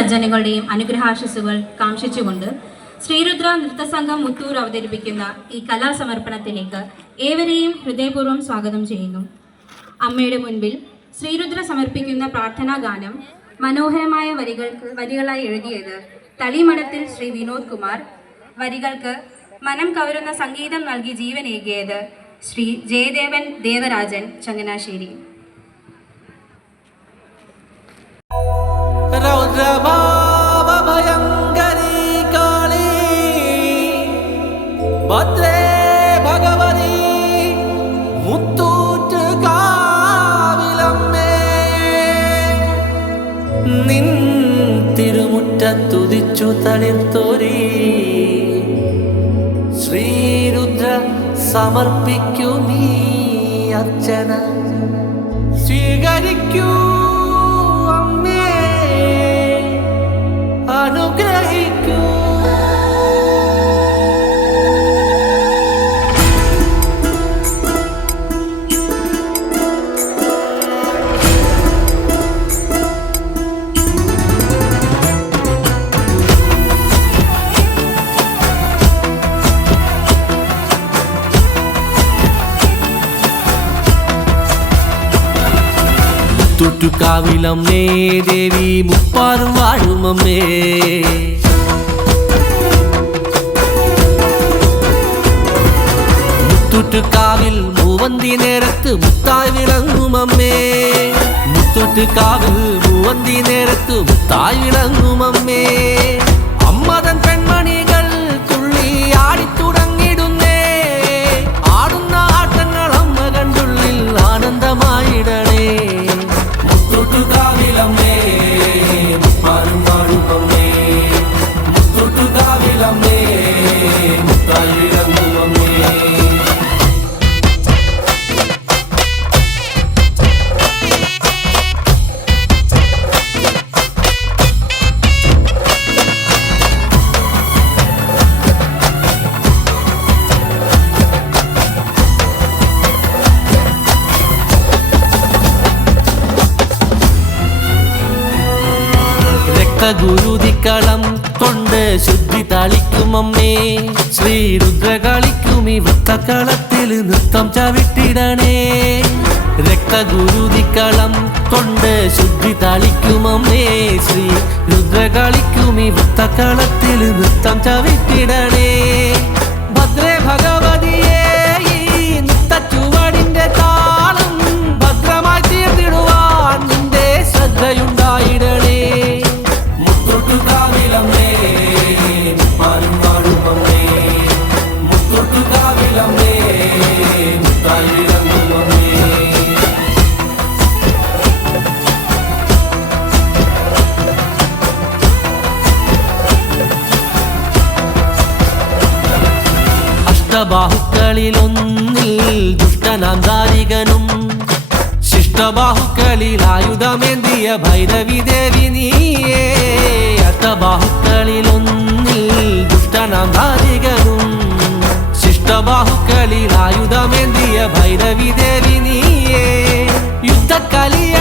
സജ്ജനങ്ങളുടെയും അനുഗ്രഹാശസ്സുകൾ കാംക്ഷിച്ചുകൊണ്ട് ശ്രീരുദ്ര നൃത്തസംഘം മുത്തൂർ അവതരിപ്പിക്കുന്ന ഈ കലാസമർപ്പണത്തിലേക്ക് ഏവരെയും ഹൃദയപൂർവ്വം സ്വാഗതം ചെയ്യുന്നു. അമ്മയുടെ മുൻപിൽ ശ്രീരുദ്ര സമർപ്പിക്കുന്ന പ്രാർത്ഥനാ ഗാനം മനോഹരമായ വരികളായി എഴുതിയത് തളിമണത്തിൽ ശ്രീ വിനോദ് കുമാർ, വരികൾക്ക് മനം കവരുന്ന സംഗീതം നൽകി ജീവനേകിയത് ശ്രീ ജയദേവൻ ദേവരാജൻ ചങ്ങനാശ്ശേരി. ഭദ്രേ ഭഗവതി മുത്തൂറ്റ് കാവിലമ്മേ, നിൻ തിരുമുറ്റത്തുദിച്ചു തളിർത്തോരി ശ്രീരുദ്ര സമർപ്പിക്കൂ നീ അർച്ചന. സ്വീകരിക്കൂ അമ്മേ, അനുഗ്രഹിക്കൂ. മുത്തുറ്റുകാവിലമ്മേ ദേവി മുപ്പാറും വാഴുമമ്മേ, മുത്തുറ്റുകാവിൽ മൂവന്തി നേരത്ത് മുത്തായി വിളങ്ങുമമ്മേ, മുത്തുറ്റുകാവിൽ മൂവന്തി നേരത്ത് മുത്തായി വിളങ്ങുമമ്മേ. അമ്മതൻ പെൺമണികൾ തുള്ളി ആടിത്തുടങ്ങിടുന്നേ, ആടുന്ന ആട്ടങ്ങൾ അമ്മ കണ്ടുള്ളിൽ ആനന്ദമായിടണേ. മുത്തുറ്റുകാവിലമ്മേ മുപ്പാറും വാഴുമമ്മേ, മുത്തുറ്റുകാവിലമ്മേ മുത്തായി വിളങ്ങുമമ്മേ. ഗുരുതിക്കളം കൊണ്ട് ശുദ്ധി തളിക്കുമമ്മേ, ശ്രീരുദ്ര കളിക്കും ഈ വൃത്തക്കളത്തിൽ നൃത്തം ചവിട്ടിടണേ. രക്തഗുരുതിക്കളം കൊണ്ട് ശുദ്ധി തളിക്കുമമ്മേ, ശ്രീരുദ്ര കളിക്കും ഈ വൃത്തക്കളത്തിൽ നൃത്തം ചവിട്ടിടണേ. ഭദ്രേ ഭഗവതിയെ ഈ നൃത്തച്ചുവടിന്റെ താളം ഭദ്രമായി തീർത്തിടുവാൻ നിന്റെ ശ്രദ്ധയുണ്ടായിടണേ. മുത്തുറ്റുകാവിലമ്മേ മുപ്പാറും വാഴുമമ്മേ, മുത്തുറ്റുകാവിലമ്മേ മുത്തായി വിളങ്ങുമമ്മേ. അഷ്ടബാഹുക്കളിലൊന്നിൽ ദുഷ്ടനാം ദാരികനും ശിഷ്ടബാഹുക്കളിൽ ആയുധമേന്തിയ ഭൈരവി ദേവി നീയേ. അഷ്ടബാഹുക്കളിലൊന്നിൽ ദുഷ്ടനാം ദാരികനും ശിഷ്ടബാഹുക്കളിൽ ആയുധമേന്തിയ ഭൈരവി ദേവി നീയേ. യുദ്ധക്കലിയ